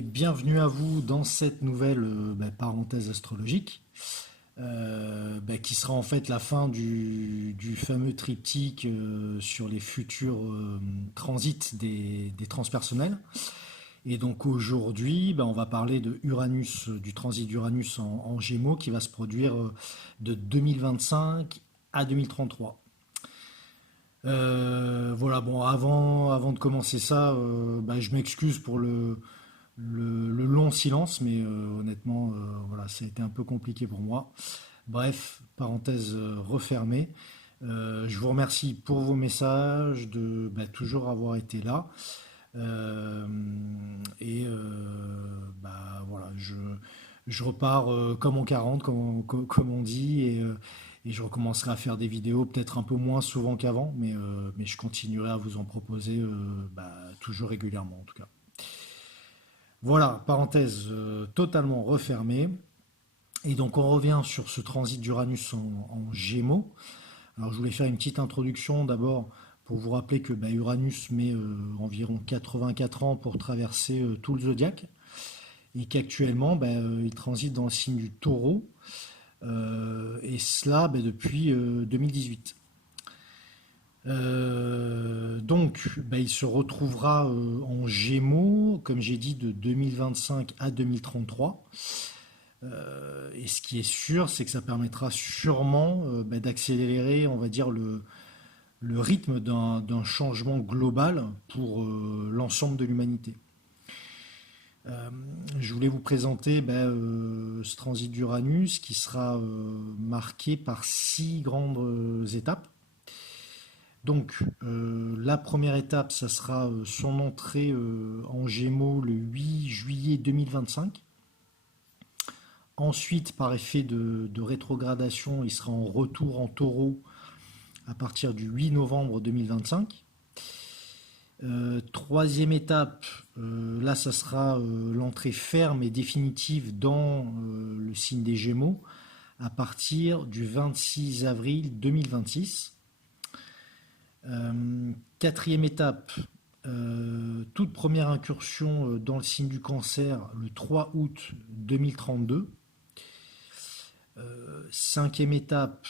Et bienvenue à vous dans cette nouvelle parenthèse astrologique qui sera en fait la fin du fameux triptyque sur les futurs transits des transpersonnels. Et donc aujourd'hui, on va parler de Uranus, du transit d'Uranus en Gémeaux qui va se produire de 2025 à 2033. Voilà, bon, avant de commencer ça, je m'excuse pour le long silence, mais honnêtement, voilà, ça a été un peu compliqué pour moi. Bref, parenthèse refermée. Je vous remercie pour vos messages, de toujours avoir été là. Euh, voilà, je repars comme en 40, comme on dit, et je recommencerai à faire des vidéos peut-être un peu moins souvent qu'avant, mais je continuerai à vous en proposer toujours régulièrement en tout cas. Voilà, parenthèse totalement refermée. Et donc on revient sur ce transit d'Uranus en Gémeaux. Alors je voulais faire une petite introduction d'abord pour vous rappeler que Uranus met environ 84 ans pour traverser tout le zodiaque et qu'actuellement il transite dans le signe du Taureau et cela depuis 2018. Il se retrouvera en Gémeaux, comme j'ai dit, de 2025 à 2033. Et ce qui est sûr, c'est que ça permettra sûrement d'accélérer, on va dire, le rythme d'un changement global pour l'ensemble de l'humanité. Je voulais vous présenter ce transit d'Uranus qui sera marqué par 6 grandes étapes. Donc, la première étape, ça sera son entrée en Gémeaux le 8 juillet 2025. Ensuite, par effet de rétrogradation, il sera en retour en taureau à partir du 8 novembre 2025. Troisième étape, là, ça sera l'entrée ferme et définitive dans le signe des Gémeaux à partir du 26 avril 2026. Quatrième étape, toute première incursion dans le signe du Cancer le 3 août 2032. Cinquième étape,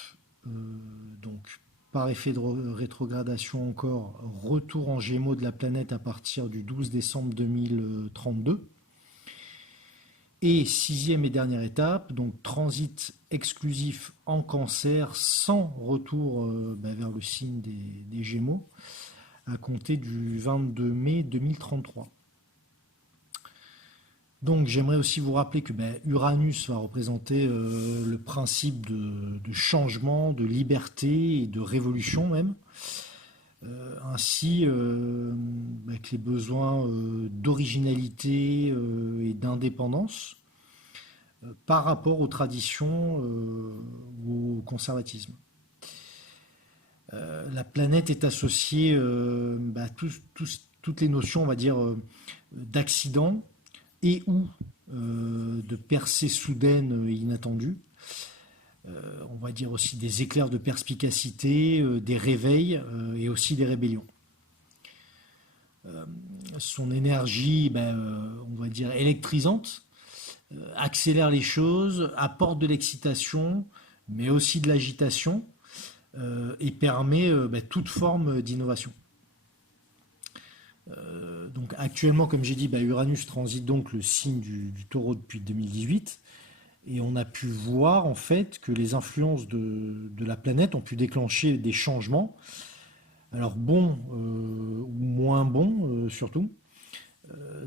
donc par effet de rétrogradation encore, retour en Gémeaux de la planète à partir du 12 décembre 2032. Et sixième et dernière étape, donc transit exclusif en Cancer sans retour vers le signe des Gémeaux à compter du 22 mai 2033. Donc j'aimerais aussi vous rappeler que Uranus va représenter le principe de changement, de liberté et de révolution même, ainsi que les besoins d'originalité et d'indépendance par rapport aux traditions ou au conservatisme. La planète est associée à toutes les notions, on va dire, d'accident et ou de percées soudaines et inattendues. On va dire aussi des éclairs de perspicacité, des réveils et aussi des rébellions. Son énergie, on va dire, électrisante, accélère les choses, apporte de l'excitation, mais aussi de l'agitation et permet toute forme d'innovation. Donc actuellement, comme j'ai dit, Uranus transite donc le signe du Taureau depuis 2018 et on a pu voir en fait que les influences de la planète ont pu déclencher des changements, alors bons ou moins bons surtout,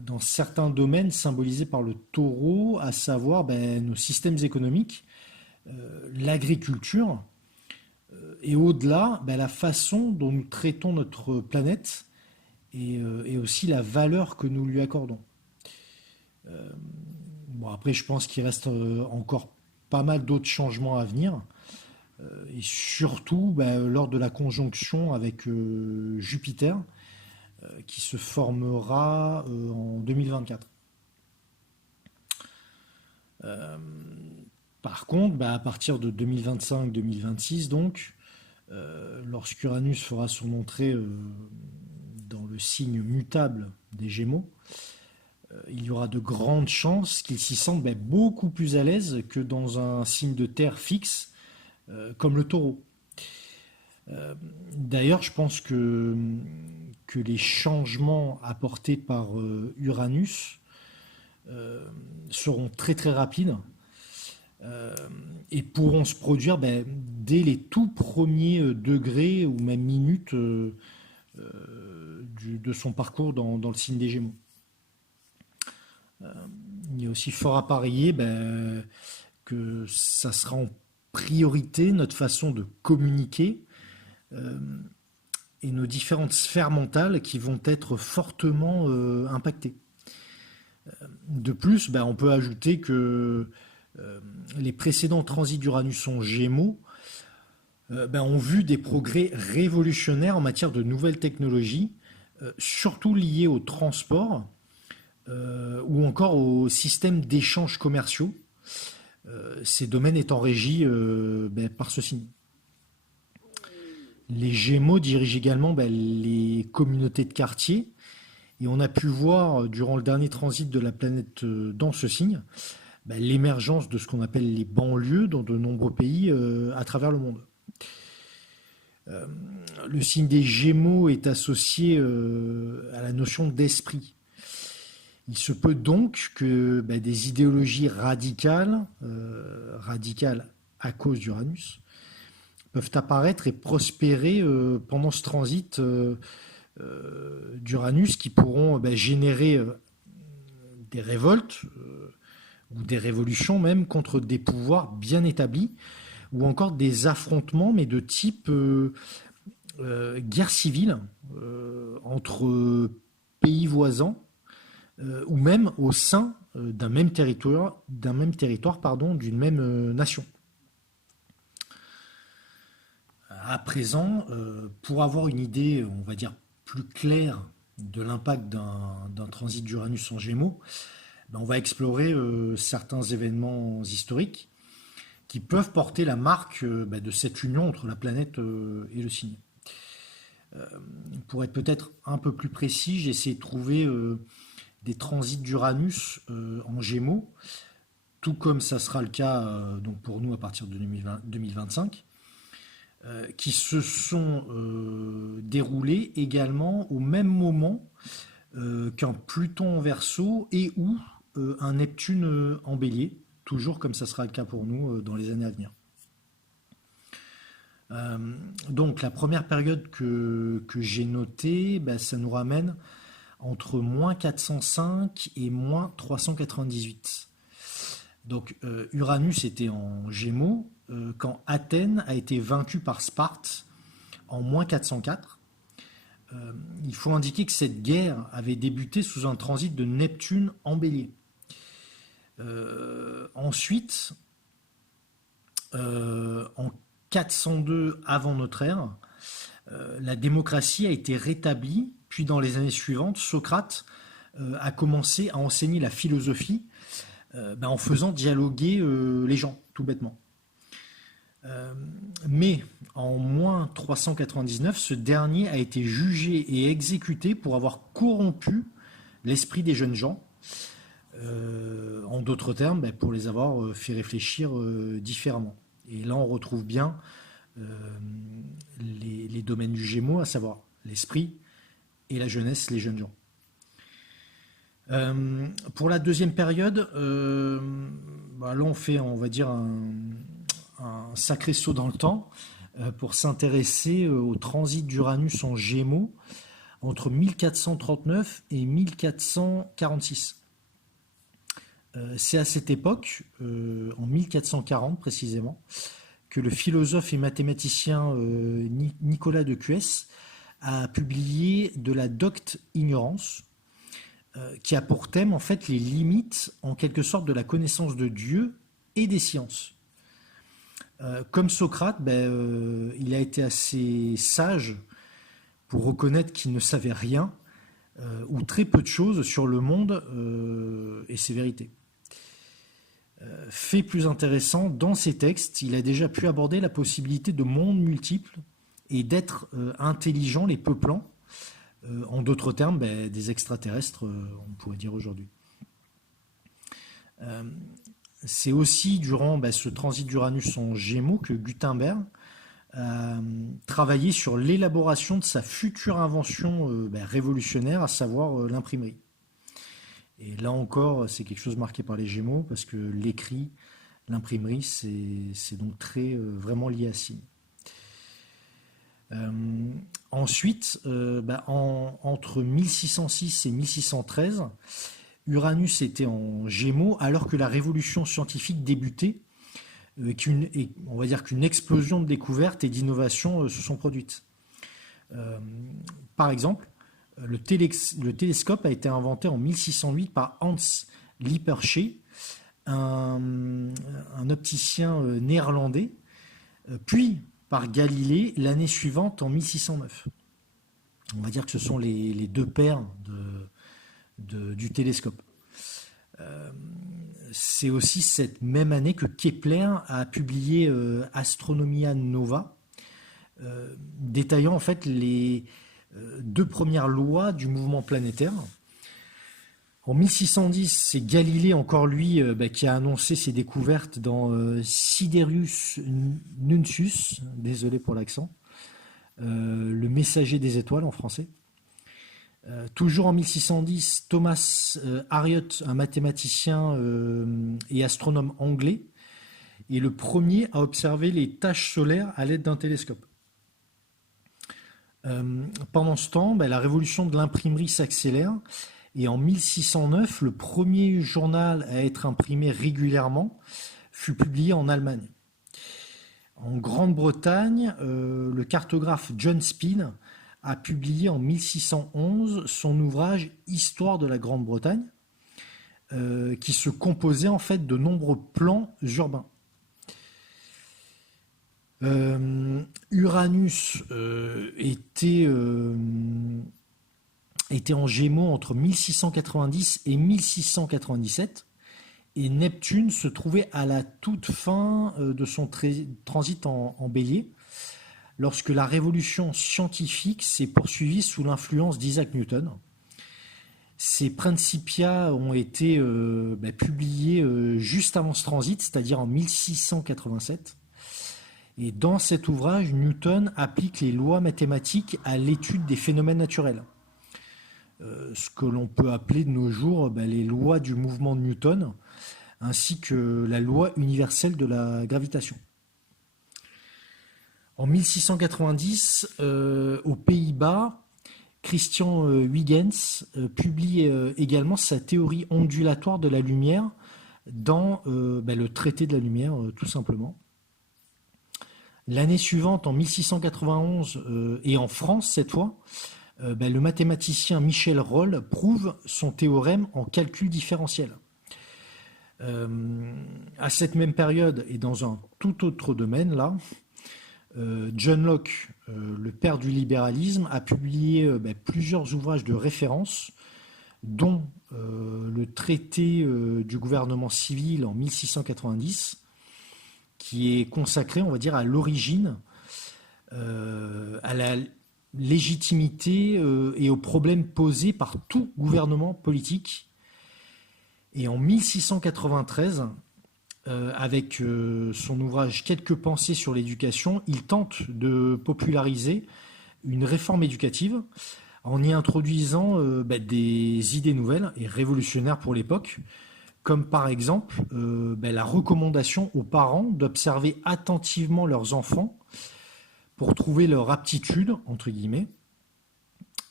dans certains domaines symbolisés par le Taureau, à savoir nos systèmes économiques, l'agriculture et au-delà la façon dont nous traitons notre planète et aussi la valeur que nous lui accordons. Bon, après, je pense qu'il reste encore pas mal d'autres changements à venir, et surtout lors de la conjonction avec Jupiter, qui se formera en 2024. Par contre, à partir de 2025-2026, donc, lorsqu'Uranus fera son entrée dans le signe mutable des Gémeaux, il y aura de grandes chances qu'il s'y sente beaucoup plus à l'aise que dans un signe de terre fixe comme le taureau. D'ailleurs, je pense que les changements apportés par Uranus seront très très rapides euh, et pourront se produire dès les tout premiers degrés ou même minutes de son parcours dans le signe des Gémeaux. Il est aussi fort à parier que ça sera en priorité notre façon de communiquer euh, et nos différentes sphères mentales qui vont être fortement impactées. De plus, on peut ajouter que les précédents transits d'Uranus en Gémeaux ont vu des progrès révolutionnaires en matière de nouvelles technologies, surtout liées au transport ou encore aux systèmes d'échanges commerciaux, ces domaines étant régis par ce signe. Les Gémeaux dirigent également les communautés de quartier, et on a pu voir durant le dernier transit de la planète dans ce signe l'émergence de ce qu'on appelle les banlieues dans de nombreux pays à travers le monde. Le signe des Gémeaux est associé à la notion d'esprit. Il se peut donc que des idéologies radicales à cause d'Uranus, peuvent apparaître et prospérer pendant ce transit d'Uranus qui pourront générer des révoltes ou des révolutions même contre des pouvoirs bien établis ou encore des affrontements mais de type guerre civile entre pays voisins ou même au sein d'un même territoire, d'une même nation. À présent, pour avoir une idée, on va dire, plus claire de l'impact d'un transit d'Uranus en Gémeaux, on va explorer certains événements historiques qui peuvent porter la marque de cette union entre la planète et le signe. Pour être peut-être un peu plus précis, j'ai essayé de trouver des transits d'Uranus en Gémeaux, tout comme ça sera le cas donc pour nous à partir de 2025, qui se sont déroulés également au même moment qu'un Pluton en Verseau et ou un Neptune en Bélier, toujours comme ça sera le cas pour nous dans les années à venir. Donc la première période que j'ai notée, ça nous ramène entre moins 405 et moins 398. Donc Uranus était en Gémeaux quand Athènes a été vaincue par Sparte en moins 404. Il faut indiquer que cette guerre avait débuté sous un transit de Neptune en Bélier. Ensuite, en 402 avant notre ère, la démocratie a été rétablie, puis dans les années suivantes, Socrate a commencé à enseigner la philosophie en faisant dialoguer les gens, tout bêtement. Mais en moins 399, ce dernier a été jugé et exécuté pour avoir corrompu l'esprit des jeunes gens. En d'autres termes, pour les avoir fait réfléchir différemment. Et là, on retrouve bien les domaines du Gémeaux, à savoir l'esprit et la jeunesse, les jeunes gens. Pour la deuxième période, là on fait, on va dire, un sacré saut dans le temps pour s'intéresser au transit d'Uranus en Gémeaux entre 1439 et 1446. C'est à cette époque, en 1440 précisément, que le philosophe et mathématicien Nicolas de Cuès a publié de la docte ignorance, qui a pour thème en fait les limites en quelque sorte de la connaissance de Dieu et des sciences. Comme Socrate, il a été assez sage pour reconnaître qu'il ne savait rien ou très peu de choses sur le monde et ses vérités. Fait plus intéressant, dans ses textes, il a déjà pu aborder la possibilité de mondes multiples et d'êtres intelligents, les peuplant, en d'autres termes, des extraterrestres, on pourrait dire aujourd'hui. C'est aussi durant ce transit d'Uranus en Gémeaux que Gutenberg a travaillé sur l'élaboration de sa future invention révolutionnaire, à savoir l'imprimerie. Et là encore, c'est quelque chose marqué par les Gémeaux, parce que l'écrit, l'imprimerie, c'est donc très vraiment lié à Signe. Euh, Ensuite, entre 1606 et 1613, Uranus était en Gémeaux alors que la révolution scientifique débutait, et on va dire qu'une explosion de découvertes et d'innovations se sont produites. Euh, Par exemple, le télescope a été inventé en 1608 par Hans Lippershey, un, un opticien néerlandais, puis par Galilée l'année suivante en 1609. On va dire que ce sont les deux pères du télescope. Euh, c'est aussi cette même année que Kepler a publié Astronomia Nova, détaillant en fait les deux premières lois du mouvement planétaire. En 1610, c'est Galilée, encore lui, qui a annoncé ses découvertes dans Sidereus Nuncius, désolé pour l'accent, le messager des étoiles en français. Toujours en 1610, Thomas Harriot, un mathématicien et astronome anglais, est le premier à observer les taches solaires à l'aide d'un télescope. Pendant ce temps, la révolution de l'imprimerie s'accélère et en 1609, le premier journal à être imprimé régulièrement fut publié en Allemagne. En Grande-Bretagne, le cartographe John Speed a publié en 1611 son ouvrage Histoire de la Grande-Bretagne, qui se composait en fait de nombreux plans urbains. Uranus était en Gémeaux entre 1690 et 1697, et Neptune se trouvait à la toute fin de son transit en Bélier, lorsque la révolution scientifique s'est poursuivie sous l'influence d'Isaac Newton. Ces Principia ont été publiés juste avant ce transit, c'est-à-dire en 1687. Et dans cet ouvrage, Newton applique les lois mathématiques à l'étude des phénomènes naturels. Ce que l'on peut appeler de nos jours les lois du mouvement de Newton, ainsi que la loi universelle de la gravitation. En 1690, aux Pays-Bas, Christian Huygens publie également sa théorie ondulatoire de la lumière dans le traité de la lumière, tout simplement. L'année suivante, en 1691, et en France cette fois, le mathématicien Michel Rolle prouve son théorème en calcul différentiel. À cette même période et dans un tout autre domaine, là, John Locke, le père du libéralisme, a publié plusieurs ouvrages de référence, dont le traité du gouvernement civil en 1690, qui est consacré, on va dire, à l'origine, à la légitimité et aux problèmes posés par tout gouvernement politique. Et en 1693, avec son ouvrage Quelques pensées sur l'éducation, il tente de populariser une réforme éducative en y introduisant des idées nouvelles et révolutionnaires pour l'époque, comme par exemple la recommandation aux parents d'observer attentivement leurs enfants pour trouver leur aptitude, entre guillemets,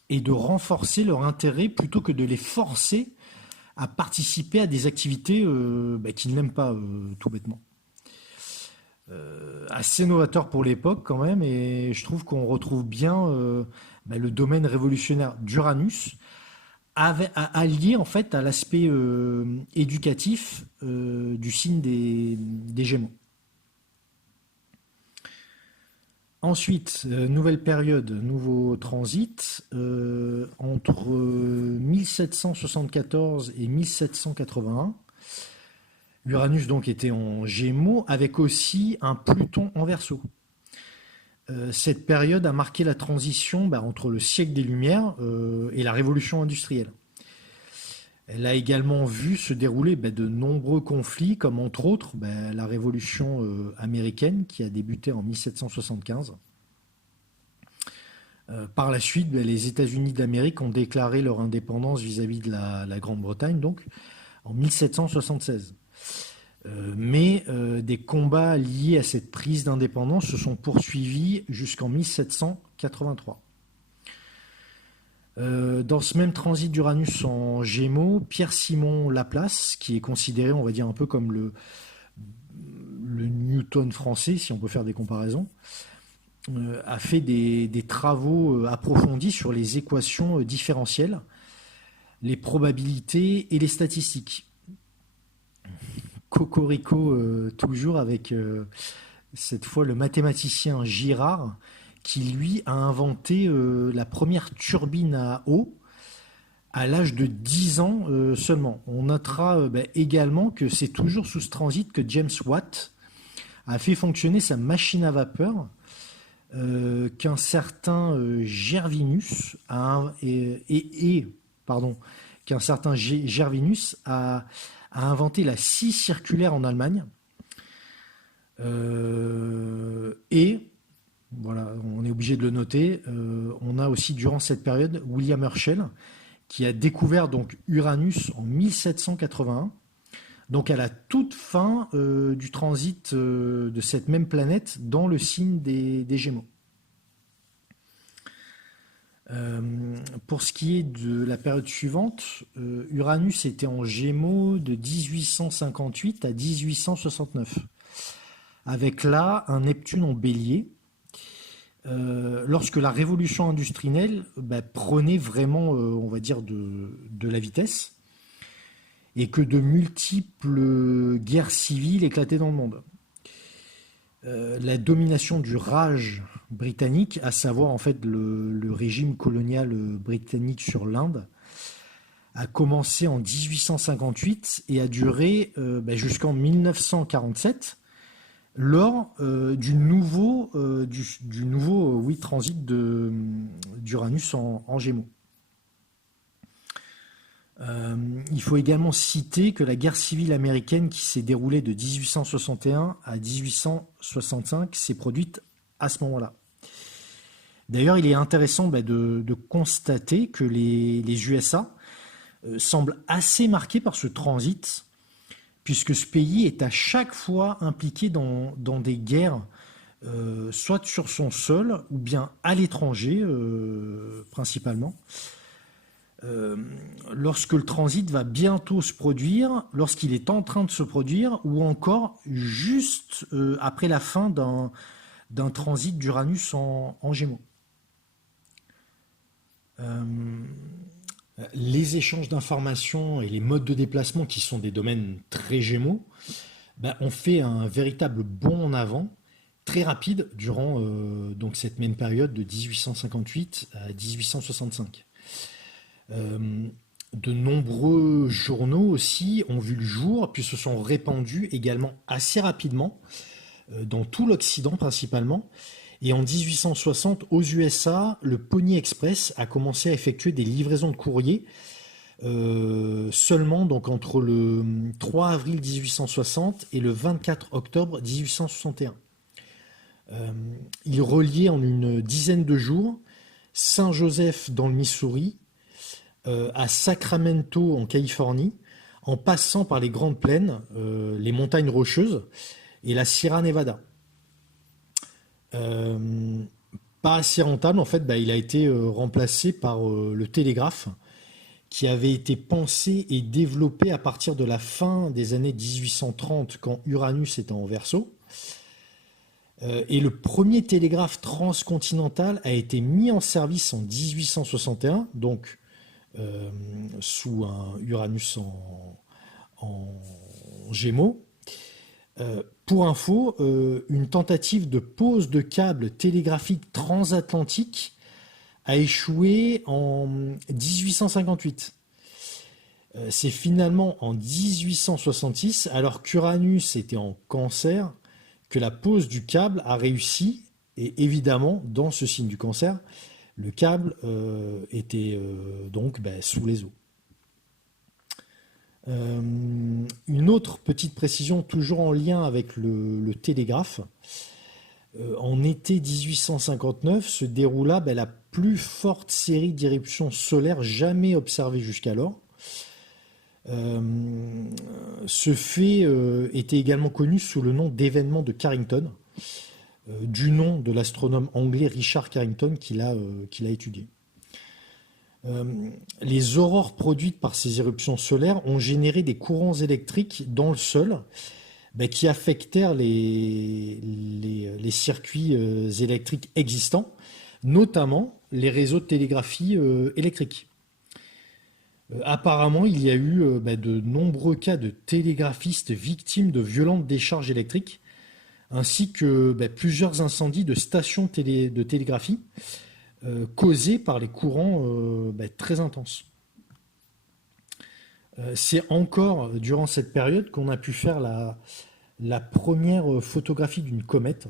et de renforcer leur intérêt plutôt que de les forcer à participer à des activités qu'ils n'aiment pas, tout bêtement. Assez novateur pour l'époque quand même, et je trouve qu'on retrouve bien le domaine révolutionnaire d'Uranus allié en fait à l'aspect éducatif du signe des Gémeaux. Ensuite, nouvelle période, nouveau transit, entre 1774 et 1781. Uranus donc était en Gémeaux avec aussi un Pluton en Verseau. Cette période a marqué la transition entre le siècle des Lumières et la révolution industrielle. Elle a également vu se dérouler de nombreux conflits, comme entre autres la Révolution américaine qui a débuté en 1775. Par la suite, les États-Unis d'Amérique ont déclaré leur indépendance vis-à-vis de la Grande-Bretagne, donc en 1776. Mais des combats liés à cette prise d'indépendance se sont poursuivis jusqu'en 1783. Dans ce même transit d'Uranus en Gémeaux, Pierre-Simon Laplace, qui est considéré, on va dire, un peu comme le Newton français, si on peut faire des comparaisons, a fait des travaux approfondis sur les équations différentielles, les probabilités et les statistiques. Cocorico, toujours avec cette fois le mathématicien Girard, qui lui a inventé la première turbine à eau à l'âge de 10 ans seulement. On notera également que c'est toujours sous ce transit que James Watt a fait fonctionner sa machine à vapeur, qu'un certain Gervinus qu'un certain Gervinus a inventé la scie circulaire en Allemagne. Et voilà, on est obligé de le noter. On a aussi durant cette période William Herschel qui a découvert donc Uranus en 1781, donc à la toute fin du transit de cette même planète dans le signe des Gémeaux. Pour ce qui est de la période suivante, Uranus était en Gémeaux de 1858 à 1869, avec là un Neptune en Bélier. Lorsque la révolution industrielle prenait vraiment, on va dire, de la vitesse, et que de multiples guerres civiles éclataient dans le monde. La domination du Raj britannique, à savoir en fait le régime colonial britannique sur l'Inde, a commencé en 1858 et a duré jusqu'en 1947 lors du nouveau transit d'Uranus en Gémeaux. Il faut également citer que la guerre civile américaine qui s'est déroulée de 1861 à 1865 s'est produite à ce moment-là. D'ailleurs, il est intéressant de constater que les USA semblent assez marqués par ce transit, puisque ce pays est à chaque fois impliqué dans des guerres, soit sur son sol ou bien à l'étranger principalement. Lorsque le transit va bientôt se produire, lorsqu'il est en train de se produire, ou encore juste après la fin d'un transit d'Uranus en Gémeaux. Les échanges d'informations et les modes de déplacement, qui sont des domaines très Gémeaux, ont fait un véritable bond en avant, très rapide, durant donc cette même période de 1858 à 1865. De nombreux journaux aussi ont vu le jour, puis se sont répandus également assez rapidement dans tout l'Occident principalement. Et en 1860, aux USA, le Pony Express a commencé à effectuer des livraisons de courrier seulement donc entre le 3 avril 1860 et le 24 octobre 1861. Il reliait en une dizaine de jours Saint-Joseph dans le Missouri, à Sacramento en Californie, en passant par les Grandes Plaines, les montagnes rocheuses et la Sierra Nevada. Pas assez rentable, en fait, il a été remplacé par le télégraphe, qui avait été pensé et développé à partir de la fin des années 1830, quand Uranus était en Verseau. Et le premier télégraphe transcontinental a été mis en service en 1861, donc sous un Uranus en Gémeaux. Pour info, une tentative de pose de câble télégraphique transatlantique a échoué en 1858. C'est finalement en 1866, alors qu'Uranus était en Cancer, que la pose du câble a réussi. Et évidemment, dans ce signe du Cancer, le câble était donc sous les eaux. Euh, une autre petite précision, toujours en lien avec le télégraphe. En été 1859 se déroula la plus forte série d'éruptions solaires jamais observée jusqu'alors. Euh, Ce fait était également connu sous le nom d'événement de Carrington, du nom de l'astronome anglais Richard Carrington qui l'a étudié. Euh, les aurores produites par ces éruptions solaires ont généré des courants électriques dans le sol qui affectèrent les circuits électriques existants, notamment les réseaux de télégraphie électrique. Apparemment, il y a eu de nombreux cas de télégraphistes victimes de violentes décharges électriques, ainsi que plusieurs incendies de stations de télégraphie causés par les courants très intenses. C'est encore durant cette période qu'on a pu faire la première photographie d'une comète.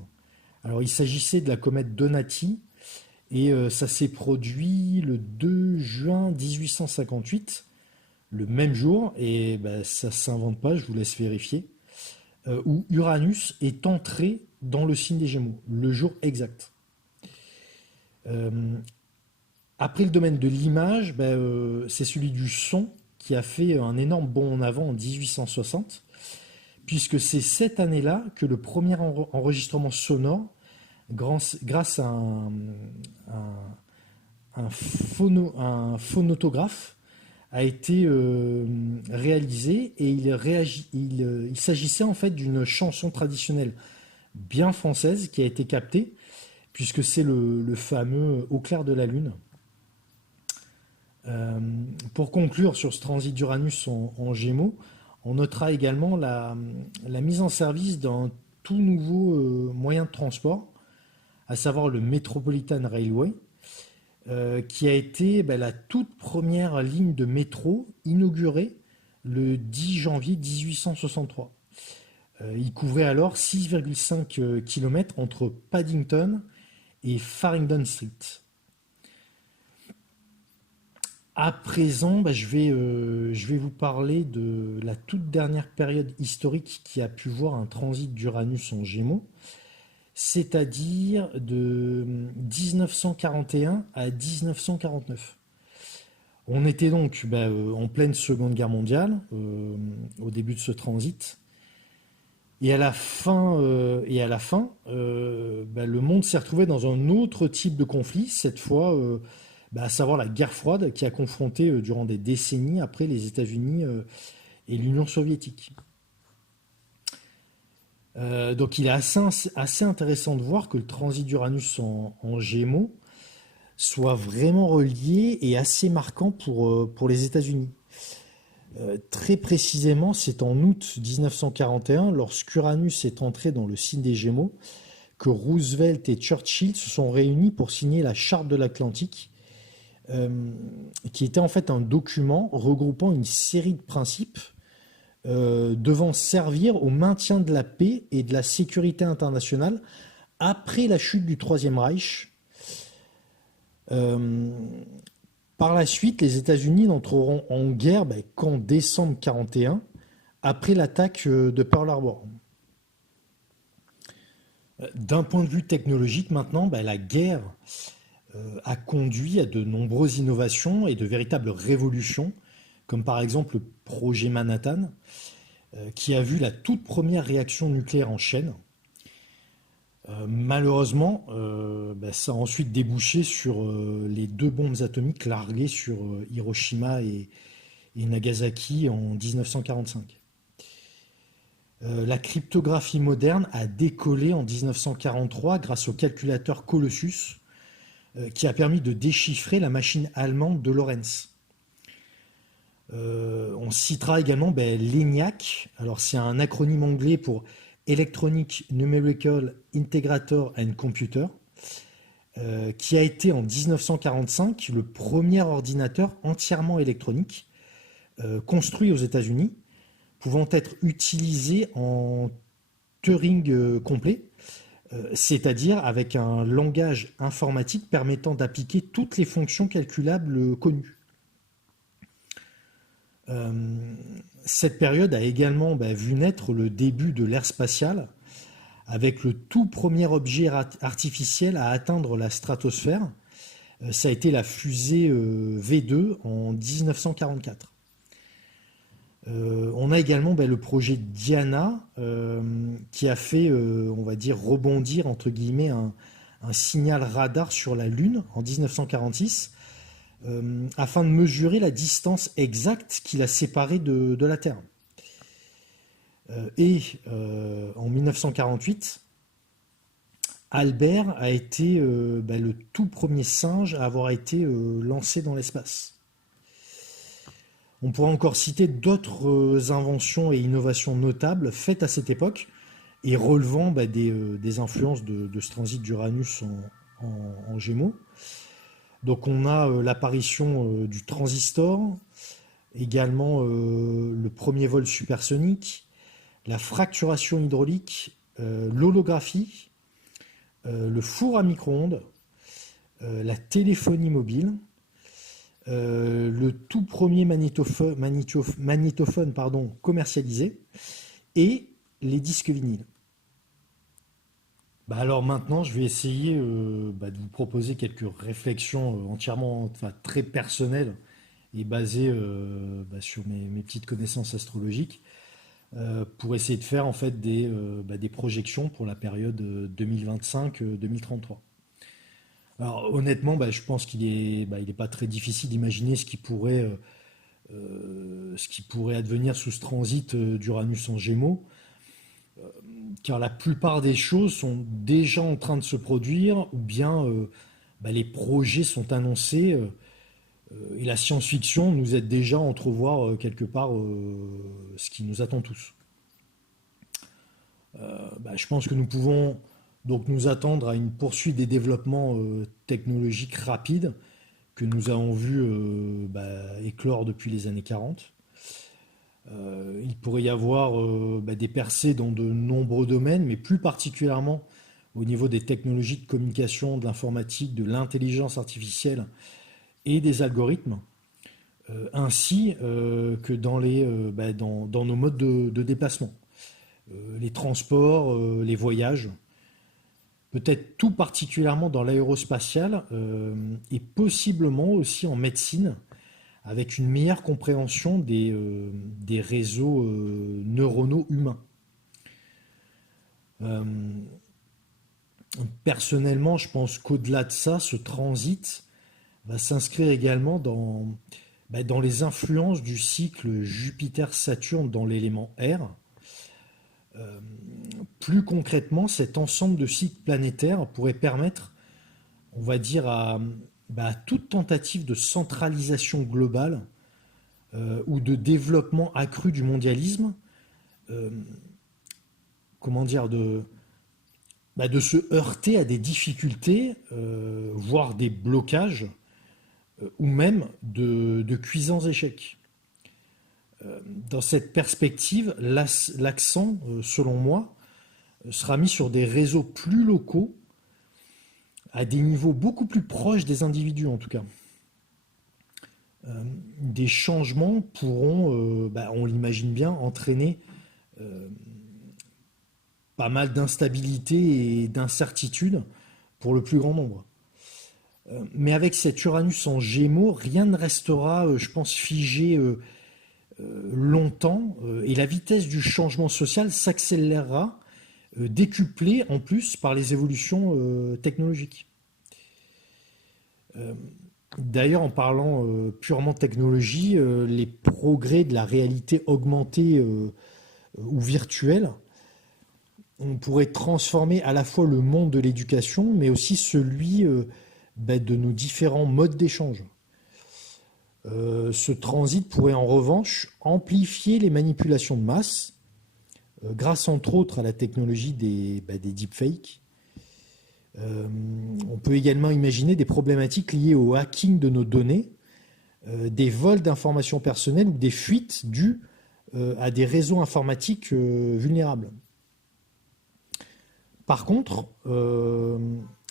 Alors il s'agissait de la comète Donati et ça s'est produit le 2 juin 1858, le même jour, et ça ne s'invente pas, je vous laisse vérifier, où Uranus est entré dans le signe des Gémeaux, le jour exact. Euh, Après le domaine de l'image, c'est celui du son qui a fait un énorme bond en avant en 1860, puisque c'est cette année-là que le premier enregistrement sonore, grâce à un phonotographe, a été réalisé et il s'agissait en fait d'une chanson traditionnelle bien française qui a été captée, puisque c'est le fameux Au clair de la lune. Euh, pour conclure sur ce transit d'Uranus en Gémeaux, on notera également la mise en service d'un tout nouveau moyen de transport, à savoir le Metropolitan Railway, qui a été la toute première ligne de métro inaugurée le 10 janvier 1863. Il couvrait alors 6,5 km entre Paddington et Farringdon Street. À présent, je vais vous parler de la toute dernière période historique qui a pu voir un transit d'Uranus en Gémeaux, c'est-à-dire de 1941 à 1949. On était donc en pleine Seconde Guerre mondiale, au début de ce transit, et à la fin, le monde s'est retrouvé dans un autre type de conflit, cette fois, à savoir la guerre froide qui a confronté durant des décennies après les États-Unis et l'Union soviétique. Donc il est assez intéressant de voir que le transit d'Uranus en Gémeaux soit vraiment relié et assez marquant pour les États-Unis. Très précisément, c'est en août 1941, lorsqu'Uranus est entré dans le signe des Gémeaux, que Roosevelt et Churchill se sont réunis pour signer la Charte de l'Atlantique, qui était en fait un document regroupant une série de principes devant servir au maintien de la paix et de la sécurité internationale après la chute du Troisième Reich. Euh, Par la suite, les États-Unis n'entreront en guerre qu'en décembre 1941, après l'attaque de Pearl Harbor. D'un point de vue technologique, maintenant, la guerre a conduit à de nombreuses innovations et de véritables révolutions, comme par exemple le projet Manhattan, qui a vu la toute première réaction nucléaire en chaîne. Malheureusement, ça a ensuite débouché sur les deux bombes atomiques larguées sur Hiroshima et Nagasaki en 1945. La cryptographie moderne a décollé en 1943 grâce au calculateur Colossus, qui a permis de déchiffrer la machine allemande de Lorentz. On citera également l'ENIAC. Alors c'est un acronyme anglais pour Electronic Numerical Integrator and Computer, qui a été en 1945 le premier ordinateur entièrement électronique construit aux États-Unis, pouvant être utilisé en Turing complet, c'est-à-dire avec un langage informatique permettant d'appliquer toutes les fonctions calculables connues. Euh, Cette période a également vu naître le début de l'ère spatiale, avec le tout premier objet artificiel à atteindre la stratosphère. Ça a été la fusée V2 en 1944. On a également le projet Diana qui a fait, on va dire, rebondir entre guillemets un signal radar sur la Lune en 1946 afin de mesurer la distance exacte qui la séparait de la Terre. En 1948, Albert a été le tout premier singe à avoir été lancé dans l'espace. On pourrait encore citer d'autres inventions et innovations notables faites à cette époque et relevant des influences de ce transit d'Uranus en Gémeaux. Donc on a l'apparition du transistor, également le premier vol supersonique, la fracturation hydraulique, l'holographie, le four à micro-ondes, la téléphonie mobile, le tout premier magnétophone commercialisé et les disques vinyles. Alors maintenant, je vais essayer de vous proposer quelques réflexions entièrement, enfin, très personnelles et basées sur mes petites connaissances astrologiques pour essayer de faire en fait des projections pour la période 2025-2033. Alors honnêtement, je pense il est pas très difficile d'imaginer ce qui pourrait advenir sous ce transit d'Uranus en Gémeaux, car la plupart des choses sont déjà en train de se produire, ou bien les projets sont annoncés, et la science-fiction nous aide déjà à entrevoir quelque part ce qui nous attend tous. Je pense que nous pouvons donc nous attendre à une poursuite des développements technologiques rapides que nous avons vu éclore depuis les années 40. Il pourrait y avoir des percées dans de nombreux domaines, mais plus particulièrement au niveau des technologies de communication, de l'informatique, de l'intelligence artificielle et des algorithmes, ainsi que dans nos modes de déplacement, les transports, les voyages, peut-être tout particulièrement dans l'aérospatial et possiblement aussi en médecine, avec une meilleure compréhension des réseaux neuronaux humains. Euh, Personnellement, je pense qu'au-delà de ça, ce transit va s'inscrire également dans les influences du cycle Jupiter-Saturne dans l'élément R. Euh, Plus concrètement, cet ensemble de cycles planétaires pourrait permettre, on va dire, à toute tentative de centralisation globale ou de développement accru du mondialisme, euh, comment dire, de se heurter à des difficultés, voire des blocages, ou même de cuisants échecs. Dans cette perspective, l'accent, selon moi, sera mis sur des réseaux plus locaux, à des niveaux beaucoup plus proches des individus en tout cas. Des changements pourront, on l'imagine bien, entraîner pas mal d'instabilité et d'incertitude pour le plus grand nombre. Mais avec cet Uranus en Gémeaux, rien ne restera, je pense, figé longtemps et la vitesse du changement social s'accélérera, décuplée en plus par les évolutions technologiques. D'ailleurs, en parlant purement technologie, les progrès de la réalité augmentée ou virtuelle, on pourrait transformer à la fois le monde de l'éducation, mais aussi celui de nos différents modes d'échange. Ce transit pourrait en revanche amplifier les manipulations de masse, grâce entre autres à la technologie des deepfakes. On peut également imaginer des problématiques liées au hacking de nos données, des vols d'informations personnelles ou des fuites dues à des réseaux informatiques vulnérables. Par contre,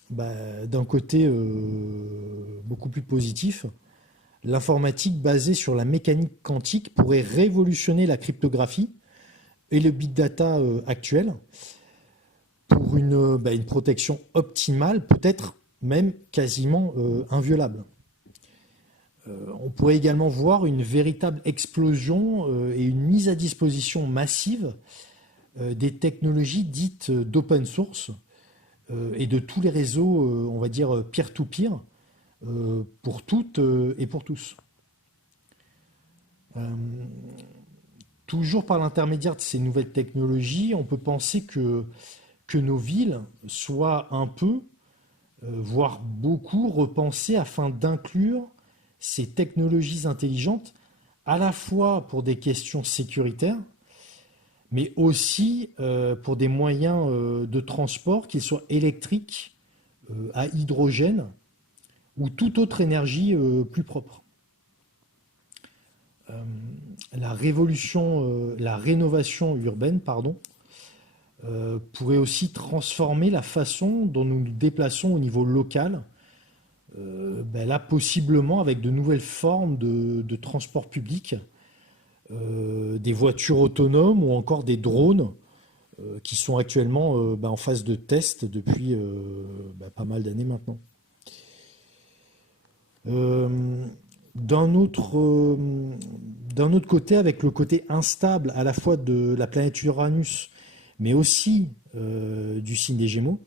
d'un côté beaucoup plus positif, l'informatique basée sur la mécanique quantique pourrait révolutionner la cryptographie et le big data actuel pour une protection optimale, peut-être même quasiment inviolable. On pourrait également voir une véritable explosion et une mise à disposition massive des technologies dites d'open source et de tous les réseaux, on va dire, peer-to-peer, pour toutes et pour tous. Euh, Toujours par l'intermédiaire de ces nouvelles technologies, on peut penser que nos villes soient un peu, voire beaucoup, repensées afin d'inclure ces technologies intelligentes à la fois pour des questions sécuritaires, mais aussi pour des moyens de transport, qu'ils soient électriques, à hydrogène ou toute autre énergie plus propre. Euh, la rénovation urbaine, pardon, pourrait aussi transformer la façon dont nous nous déplaçons au niveau local, là possiblement avec de nouvelles formes de transport public, des voitures autonomes ou encore des drones qui sont actuellement en phase de test depuis pas mal d'années maintenant. Euh, d'un autre côté, avec le côté instable à la fois de la planète Uranus, mais aussi du signe des Gémeaux,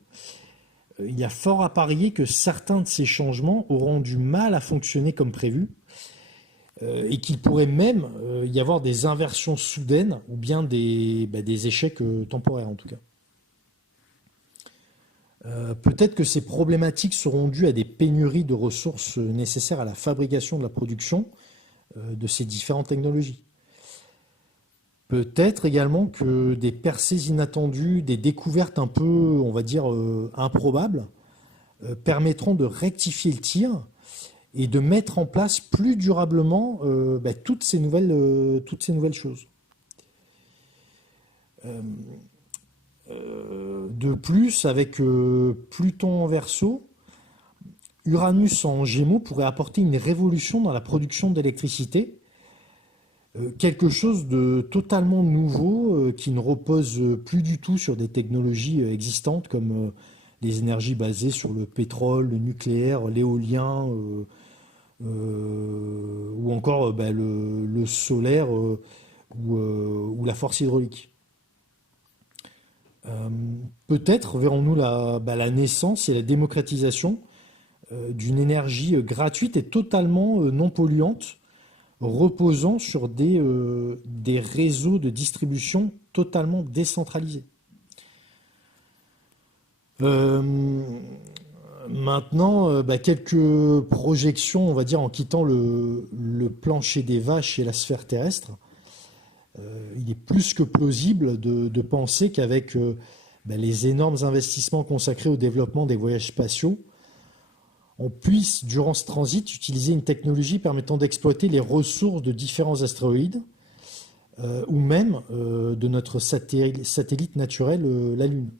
il y a fort à parier que certains de ces changements auront du mal à fonctionner comme prévu et qu'il pourrait même y avoir des inversions soudaines ou bien des échecs temporaires en tout cas. Peut-être que ces problématiques seront dues à des pénuries de ressources nécessaires à la fabrication de la production de ces différentes technologies. Peut-être également que des percées inattendues, des découvertes un peu, on va dire, improbables, permettront de rectifier le tir et de mettre en place plus durablement toutes ces nouvelles choses. De plus, avec Pluton en Verseau, Uranus en Gémeaux pourrait apporter une révolution dans la production d'électricité, quelque chose de totalement nouveau qui ne repose plus du tout sur des technologies existantes comme les énergies basées sur le pétrole, le nucléaire, l'éolien ou encore le solaire ou la force hydraulique. Peut-être verrons-nous la naissance et la démocratisation d'une énergie gratuite et totalement non polluante, reposant sur des réseaux de distribution totalement décentralisés. Maintenant, quelques projections, on va dire, en quittant le plancher des vaches et la sphère terrestre. Il est plus que plausible de penser qu'avec les énormes investissements consacrés au développement des voyages spatiaux, on puisse, durant ce transit, utiliser une technologie permettant d'exploiter les ressources de différents astéroïdes ou même de notre satellite naturel, la Lune.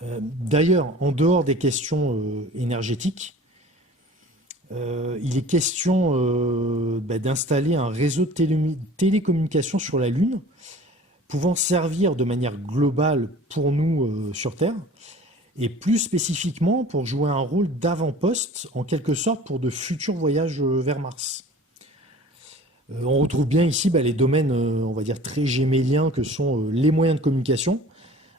D'ailleurs, en dehors des questions énergétiques, il est question d'installer un réseau de télécommunications sur la Lune, pouvant servir de manière globale pour nous sur Terre, et plus spécifiquement pour jouer un rôle d'avant-poste, en quelque sorte pour de futurs voyages vers Mars. On retrouve bien ici les domaines, on va dire, très géméliens que sont les moyens de communication,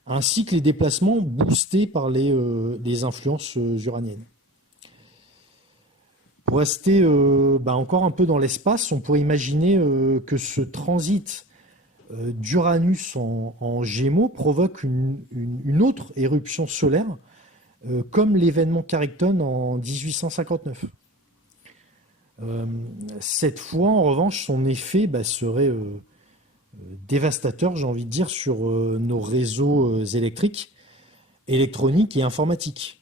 ainsi que les déplacements boostés par les influences uraniennes. Pour rester encore un peu dans l'espace, on pourrait imaginer que ce transit d'Uranus en Gémeaux provoque une autre éruption solaire, comme l'événement Carrington en 1859. Cette fois, en revanche, son effet serait dévastateur, j'ai envie de dire, sur nos réseaux électriques, électroniques et informatiques.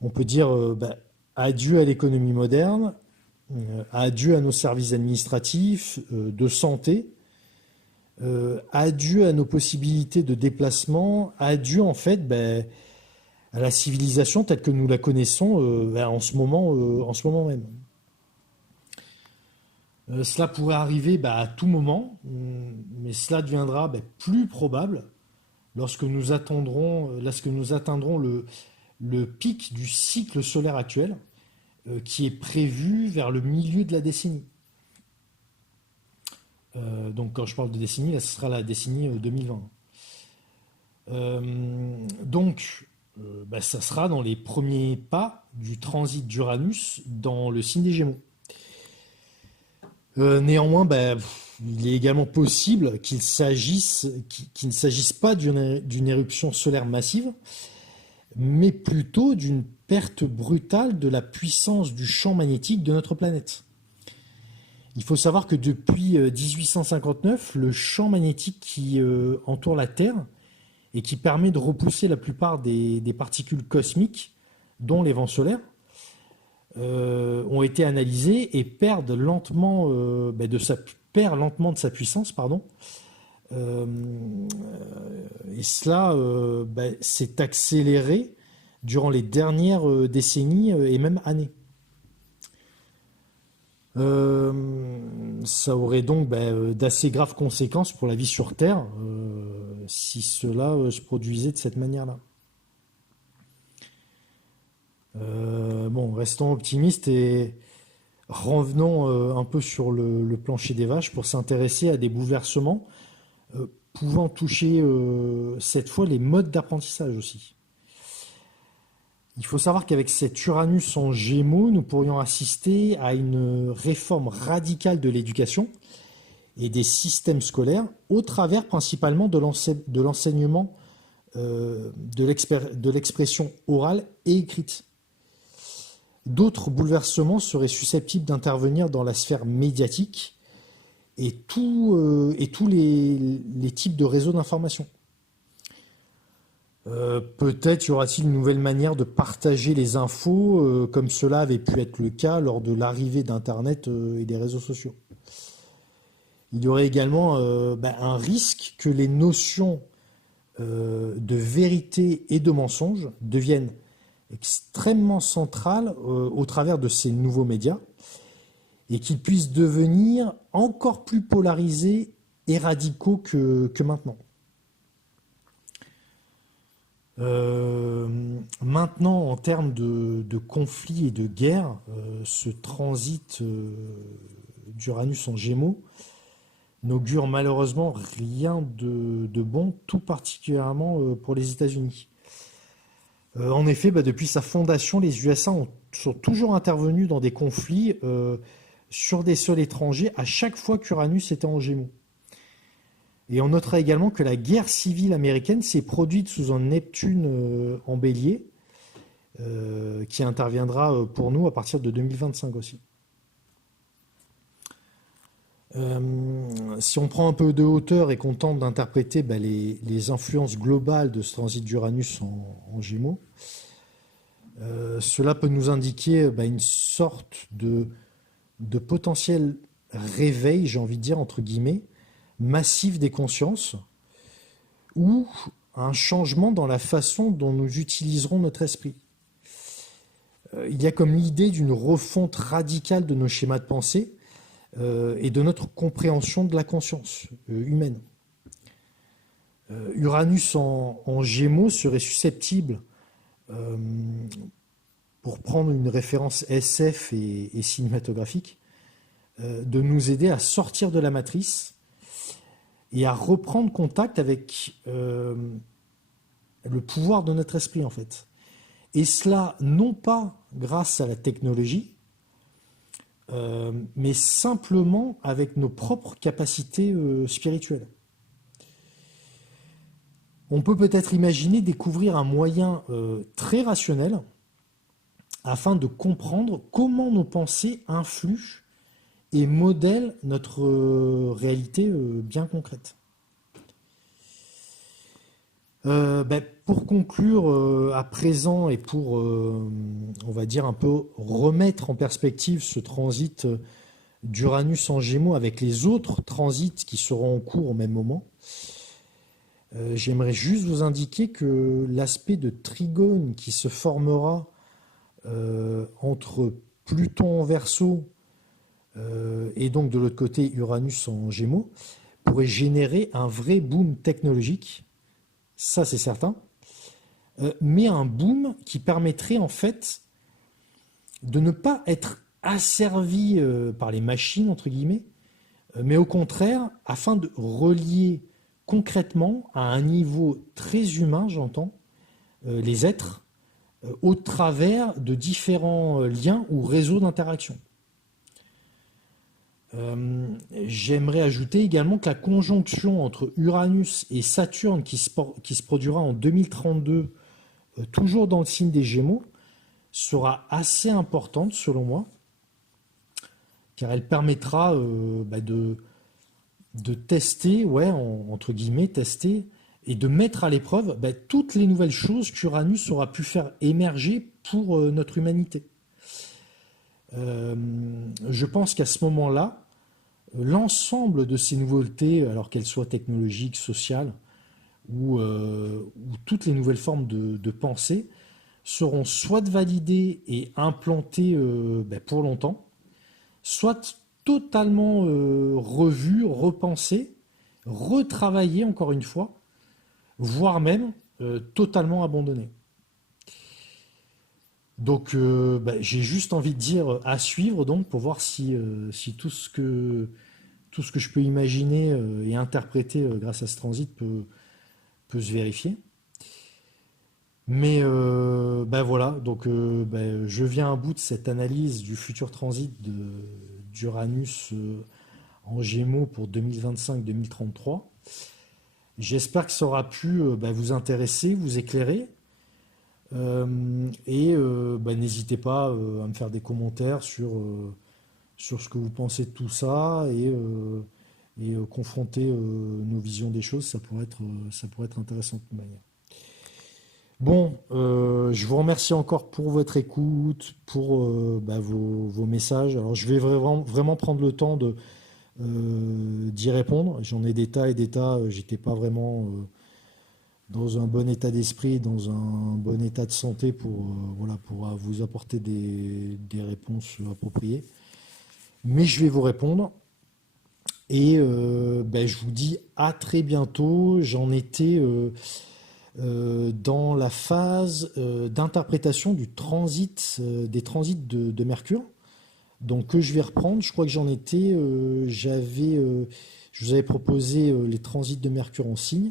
On peut dire adieu à l'économie moderne, adieu à nos services administratifs, de santé, adieu à nos possibilités de déplacement, adieu en fait à la civilisation telle que nous la connaissons en ce moment même. Cela pourrait arriver à tout moment, mais cela deviendra plus probable lorsque nous atteindrons le pic du cycle solaire actuel, qui est prévu vers le milieu de la décennie. Donc quand je parle de décennie, là ce sera la décennie 2020. Ça sera dans les premiers pas du transit d'Uranus dans le signe des Gémeaux. Néanmoins, il est également possible qu'il ne s'agisse pas d'une éruption solaire massive, mais plutôt d'une perte brutale de la puissance du champ magnétique de notre planète. Il faut savoir que depuis 1859, le champ magnétique qui entoure la Terre et qui permet de repousser la plupart des particules cosmiques, dont les vents solaires, ont été analysés et perd lentement de sa puissance, pardon. Et cela s'est accéléré durant les dernières décennies et même années. Ça aurait donc d'assez graves conséquences pour la vie sur Terre si cela se produisait de cette manière-là. Restons optimistes et revenons un peu sur le plancher des vaches pour s'intéresser à des bouleversements pouvant toucher cette fois les modes d'apprentissage aussi. Il faut savoir qu'avec cet Uranus en Gémeaux, nous pourrions assister à une réforme radicale de l'éducation et des systèmes scolaires au travers principalement de l'enseignement de l'expression orale et écrite. D'autres bouleversements seraient susceptibles d'intervenir dans la sphère médiatique et tous les types de réseaux d'information. Peut-être y aura-t-il une nouvelle manière de partager les infos, comme cela avait pu être le cas lors de l'arrivée d'Internet et des réseaux sociaux. Il y aurait également un risque que les notions de vérité et de mensonge deviennent extrêmement centrales au travers de ces nouveaux médias et qu'ils puissent devenir encore plus polarisés et radicaux que maintenant. Maintenant, en termes de conflits et de guerre, ce transit d'Uranus en Gémeaux n'augure malheureusement rien de bon, tout particulièrement pour les États-Unis. En effet, depuis sa fondation, les USA sont toujours intervenus dans des conflits sur des sols étrangers à chaque fois qu'Uranus était en Gémeaux. Et on notera également que la guerre civile américaine s'est produite sous un Neptune en bélier, qui interviendra pour nous à partir de 2025 aussi. Si on prend un peu de hauteur et qu'on tente d'interpréter les influences globales de ce transit d'Uranus en Gémeaux, cela peut nous indiquer une sorte de potentiel réveil, j'ai envie de dire, entre guillemets, massif des consciences, ou un changement dans la façon dont nous utiliserons notre esprit. Il y a comme l'idée d'une refonte radicale de nos schémas de pensée et de notre compréhension de la conscience humaine. Uranus en Gémeaux serait susceptible, pour prendre une référence SF et cinématographique, de nous aider à sortir de la matrice et à reprendre contact avec le pouvoir de notre esprit, en fait. Et cela, non pas grâce à la technologie, mais simplement avec nos propres capacités spirituelles. On peut peut-être imaginer découvrir un moyen très rationnel afin de comprendre comment nos pensées influent et modèle notre réalité bien concrète. Pour conclure à présent et pour, on va dire, un peu remettre en perspective ce transit d'Uranus en Gémeaux avec les autres transits qui seront en cours au même moment, j'aimerais juste vous indiquer que l'aspect de trigone qui se formera entre Pluton en Verseau et donc de l'autre côté Uranus en Gémeaux, pourrait générer un vrai boom technologique, ça c'est certain, mais un boom qui permettrait en fait de ne pas être asservi par les machines, entre guillemets, mais au contraire, afin de relier concrètement à un niveau très humain, j'entends, les êtres au travers de différents liens ou réseaux d'interaction. J'aimerais ajouter également que la conjonction entre Uranus et Saturne qui se produira en 2032, toujours dans le signe des Gémeaux, sera assez importante selon moi, car elle permettra de tester, ouais, entre guillemets, tester, et de mettre à l'épreuve toutes les nouvelles choses qu'Uranus aura pu faire émerger pour notre humanité. Je pense qu'à ce moment-là, l'ensemble de ces nouveautés, alors qu'elles soient technologiques, sociales, ou toutes les nouvelles formes de pensée, seront soit validées et implantées pour longtemps, soit totalement revues, repensées, retravaillées encore une fois, voire même totalement abandonnées. Donc j'ai juste envie de dire à suivre donc pour voir si tout ce que je peux imaginer et interpréter grâce à ce transit peut se vérifier. Mais voilà, donc je viens à bout de cette analyse du futur transit d'Uranus en Gémeaux pour 2025-2033. J'espère que ça aura pu vous intéresser, vous éclairer. N'hésitez pas à me faire des commentaires sur ce que vous pensez de tout ça et confronter nos visions des choses, ça pourrait être intéressant de toute manière. Bon, je vous remercie encore pour votre écoute, pour vos messages. Alors, je vais vraiment prendre le temps d'y répondre. J'en ai des tas et des tas. J'étais pas vraiment dans un bon état d'esprit, dans un bon état de santé pour vous apporter des réponses appropriées. Mais je vais vous répondre. Et je vous dis à très bientôt. J'en étais dans la phase d'interprétation du transit, des transits de Mercure. Donc que je vais reprendre, je crois que j'en étais, je vous avais proposé les transits de Mercure en signe.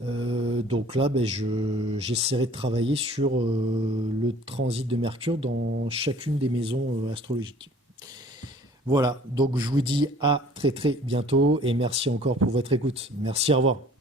Donc là, j'essaierai de travailler sur le transit de Mercure dans chacune des maisons astrologiques. Voilà, donc je vous dis à très très bientôt et merci encore pour votre écoute. Merci, au revoir.